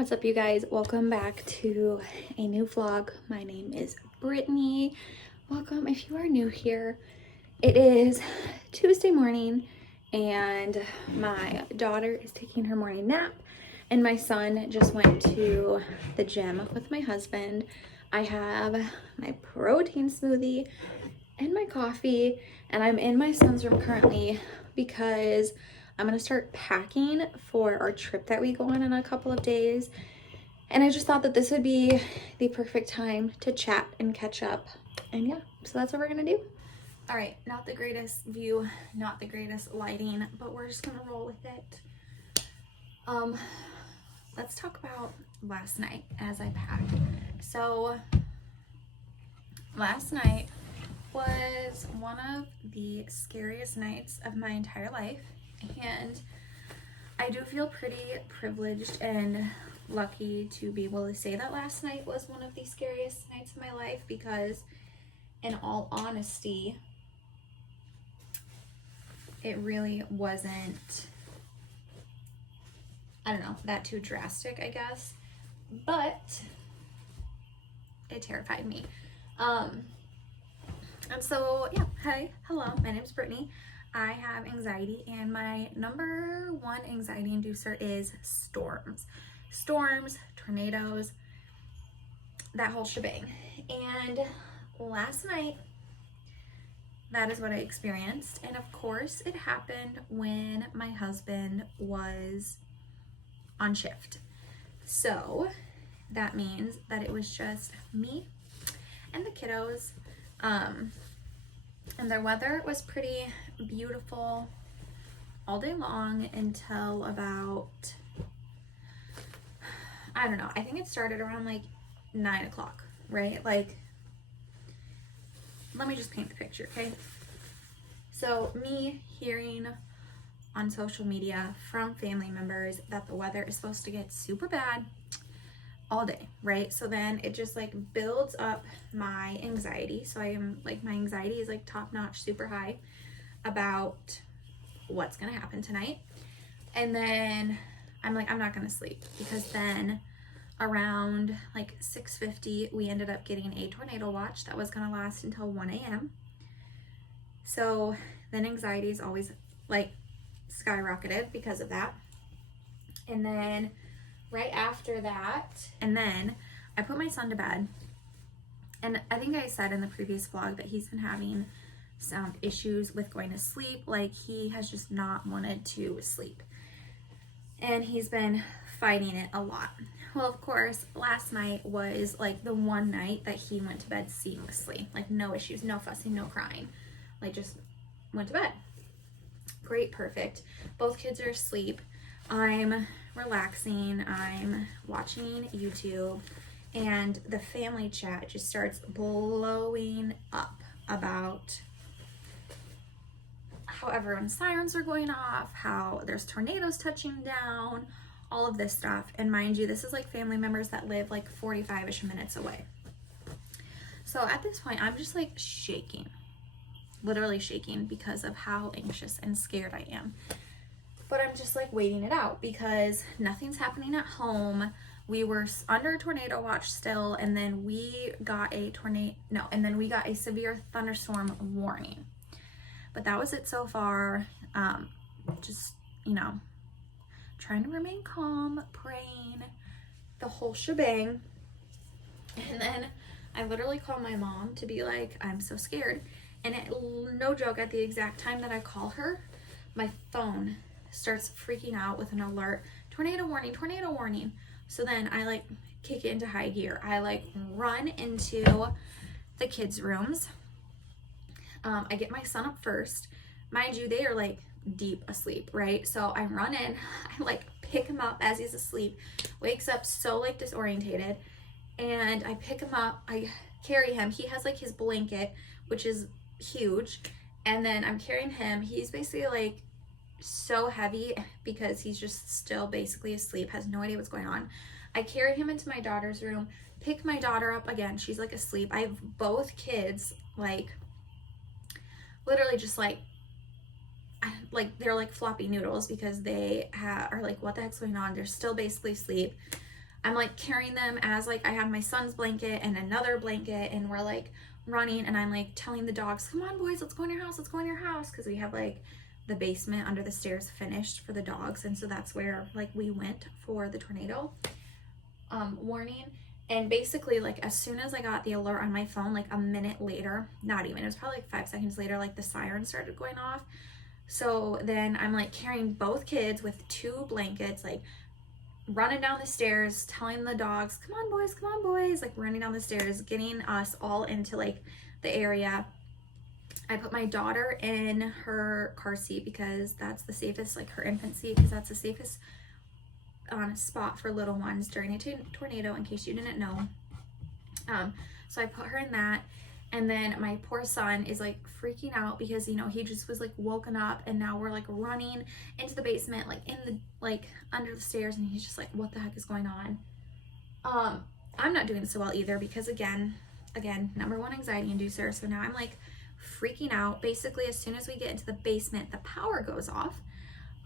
What's up, you guys? Welcome back to a new vlog. My name is Brittany. Welcome if you are new here. It is Tuesday morning and my daughter is taking her morning nap and my son just went to the gym with my husband. I have my protein smoothie and my coffee, and I'm in my son's room currently because I'm gonna start packing for our trip that we go on in a couple of days. And I just thought that this would be the perfect time to chat and catch up. And yeah, so that's what we're gonna do. All right, not the greatest view, not the greatest lighting, but we're just gonna roll with it. Let's talk about last night as I packed. So last night was one of the scariest nights of my entire life. And I do feel pretty privileged and lucky to be able to say that last night was one of the scariest nights of my life because, in all honesty, it really wasn't, I don't know, that too drastic, I guess, but it terrified me. And so, yeah, hello, my name's Brittany. I have anxiety, and my number one anxiety inducer is storms. Storms, tornadoes, that whole shebang. And last night, that is what I experienced. And of course, it happened when my husband was on shift. So that means that it was just me and the kiddos. And the weather was pretty beautiful all day long until about, I don't know, I think it started around like 9 o'clock, right? Like, let me just paint the picture, okay? So me hearing on social media from family members that the weather is supposed to get super bad all day, right? So then it just like builds up my anxiety. So I am like, my anxiety is like top notch, super high about what's gonna happen tonight. And then I'm like, I'm not gonna sleep, because then around like 6:50 we ended up getting a tornado watch that was gonna last until 1 a.m. So then anxiety is always like skyrocketed because of that. And then right after that, and then I put my son to bed, and I think I said in the previous vlog that he's been having some issues with going to sleep. Like, he has just not wanted to sleep, and he's been fighting it a lot. Well, of course, last night was like the one night that he went to bed seamlessly, like no issues, no fussing, no crying, like just went to bed. Great, perfect. Both kids are asleep. I'm relaxing, I'm watching YouTube, and the family chat just starts blowing up about how everyone's sirens are going off, how there's tornadoes touching down, all of this stuff. And mind you, this is like family members that live like 45-ish minutes away. So at this point, I'm just like shaking, literally shaking, because of how anxious and scared I am. But I'm just like waiting it out because nothing's happening at home. We were under a tornado watch still, and then we got a severe thunderstorm warning. But that was it so far. Just, you know, trying to remain calm, praying, the whole shebang. And then I literally called my mom to be like, I'm so scared. And no joke, at the exact time that I call her, my phone starts freaking out with an alert, tornado warning, tornado warning. So then I like kick it into high gear. I like run into the kids' rooms. I get my son up first. Mind you, they are like deep asleep, right? So I run in, I like pick him up as he's asleep, wakes up so like disorientated, and I pick him up, I carry him. He has like his blanket, which is huge, and then I'm carrying him. He's basically like so heavy because he's just still basically asleep, has no idea what's going on. I carry him into my daughter's room, pick my daughter up again, she's like asleep. I have both kids like literally just like they're like floppy noodles because they are like, what the heck's going on? They're still basically asleep. I'm like carrying them as like I have my son's blanket and another blanket, and we're like running, and I'm like telling the dogs, come on boys, let's go in your house, let's go in your house, because we have like the basement under the stairs finished for the dogs, and so that's where like we went for the tornado warning. And basically, like, as soon as I got the alert on my phone, like a minute later, not even, it was probably like 5 seconds later, like the siren started going off. So then I'm like carrying both kids with 2 blankets, like running down the stairs, telling the dogs, come on boys, like running down the stairs, getting us all into like the area. I put my daughter in her car seat because that's the safest, like her infant seat, because that's the safest spot for little ones during a tornado, in case you didn't know. So I put her in that, and then my poor son is like freaking out because, you know, he just was like woken up, and now we're like running into the basement, like in the like under the stairs, and he's just like, what the heck is going on? I'm not doing so well either, because again, #1 anxiety inducer. So now I'm like freaking out. Basically, as soon as we get into the basement, the power goes off.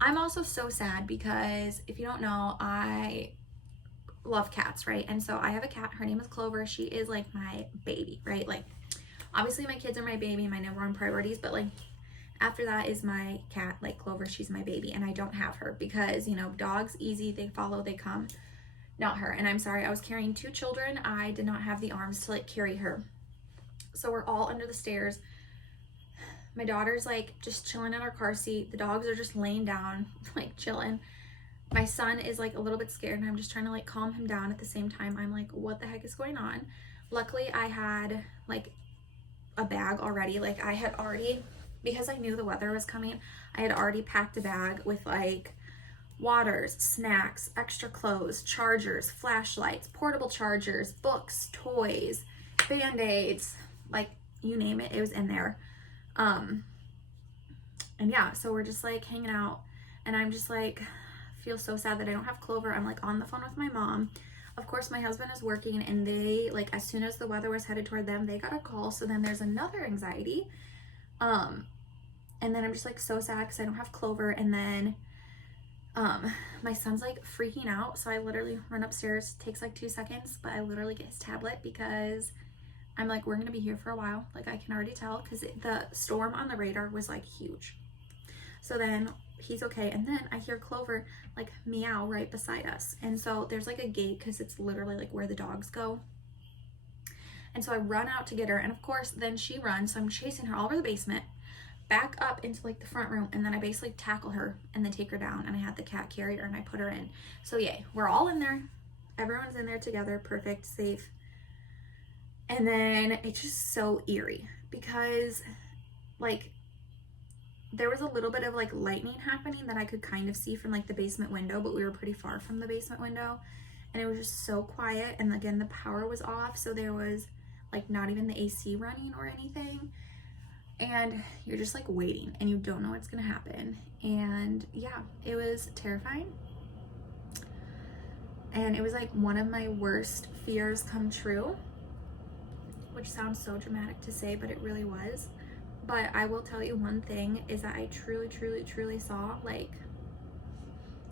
I'm also so sad because, if you don't know, I love cats, right? And so I have a cat, her name is Clover. She is like my baby, right? Like, obviously my kids are my baby, my #1 priorities, but like after that is my cat, like Clover. She's my baby, and I don't have her because, you know, dogs, easy, they follow, they come. Not her. And I'm sorry, I was carrying 2 children. I did not have the arms to like carry her. So we're all under the stairs. My daughter's like just chilling in her car seat. The dogs are just laying down, like chilling. My son is like a little bit scared, and I'm just trying to like calm him down. At the same time, I'm like, what the heck is going on? Luckily, I had like a bag already. Like I had already, because I knew the weather was coming, I had already packed a bag with like waters, snacks, extra clothes, chargers, flashlights, portable chargers, books, toys, band-aids, like you name it, it was in there. And yeah, so we're just like hanging out, and I'm just like, feel so sad that I don't have Clover. I'm like on the phone with my mom. Of course, my husband is working, and they, like, as soon as the weather was headed toward them, they got a call. So then there's another anxiety. And then I'm just like so sad because I don't have Clover. And then my son's like freaking out, so I literally run upstairs. It takes like 2 seconds, but I literally get his tablet because I'm like, we're gonna be here for a while. Like, I can already tell, because the storm on the radar was like huge. So then he's okay, and then I hear Clover like meow right beside us, and so there's like a gate, because it's literally like where the dogs go. And so I run out to get her, and of course then she runs, so I'm chasing her all over the basement, back up into like the front room, and then I basically tackle her and then take her down, and I had the cat carrier and I put her in. So yay, we're all in there, everyone's in there together, perfect, safe. And then it's just so eerie because like there was a little bit of like lightning happening that I could kind of see from like the basement window, but we were pretty far from the basement window, and it was just so quiet. And again, the power was off, so there was like not even the AC running or anything, and you're just like waiting, and you don't know what's gonna happen. And yeah, it was terrifying, and it was like one of my worst fears come true, which sounds so dramatic to say, but it really was. But I will tell you one thing, is that I truly saw, like,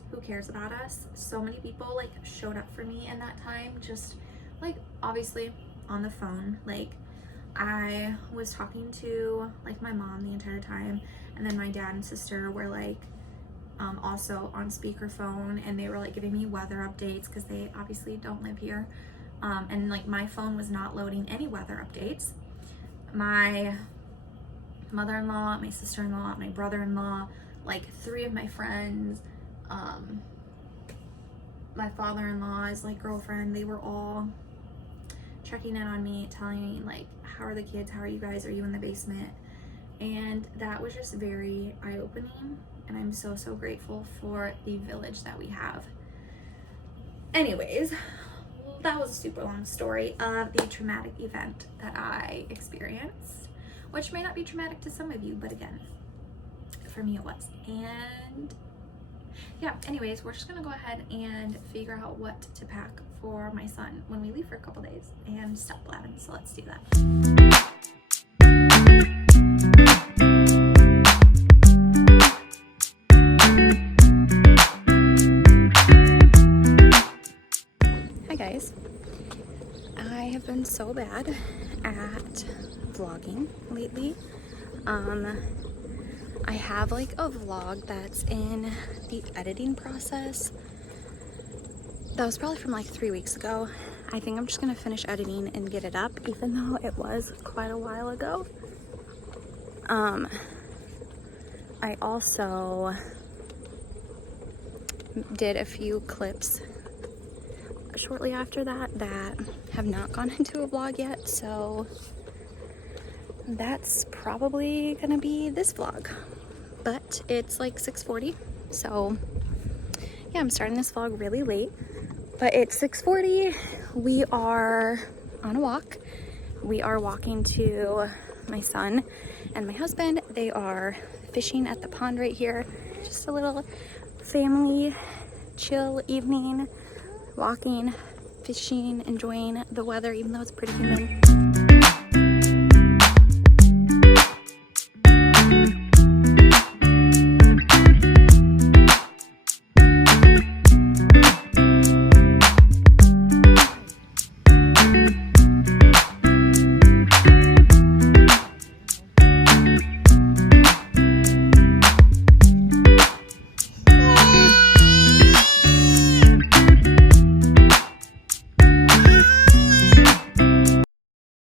who cares about us? So many people like showed up for me in that time, just like obviously on the phone. Like, I was talking to like my mom the entire time, and then my dad and sister were like also on speakerphone, and they were like giving me weather updates because they obviously don't live here. And like my phone was not loading any weather updates. My mother-in-law, my sister-in-law, my brother-in-law, like 3 of my friends, my father-in-law's like girlfriend, they were all checking in on me, telling me like, how are the kids, how are you guys, are you in the basement? And that was just very eye-opening, and I'm so grateful for the village that we have. Anyways, that was a super long story of the traumatic event that I experienced, which may not be traumatic to some of you, but again, for me it was. And yeah, anyways, we're just gonna go ahead and figure out what to pack for my son when we leave for a couple days and stop blabbing. So let's do that. Hi guys. I have been so bad at vlogging lately. I have like a vlog that's in the editing process. That was probably from like 3 weeks ago. I think I'm just gonna finish editing and get it up, even though it was quite a while ago. I also did a few clips shortly after that have not gone into a vlog yet, so that's probably gonna be this vlog. But it's like 6:40, so yeah, I'm starting this vlog really late, but it's 6:40. We are on a walk. We are walking to my son and my husband. They are fishing at the pond right here. Just a little family chill evening, walking, fishing, enjoying the weather, even though it's pretty humid.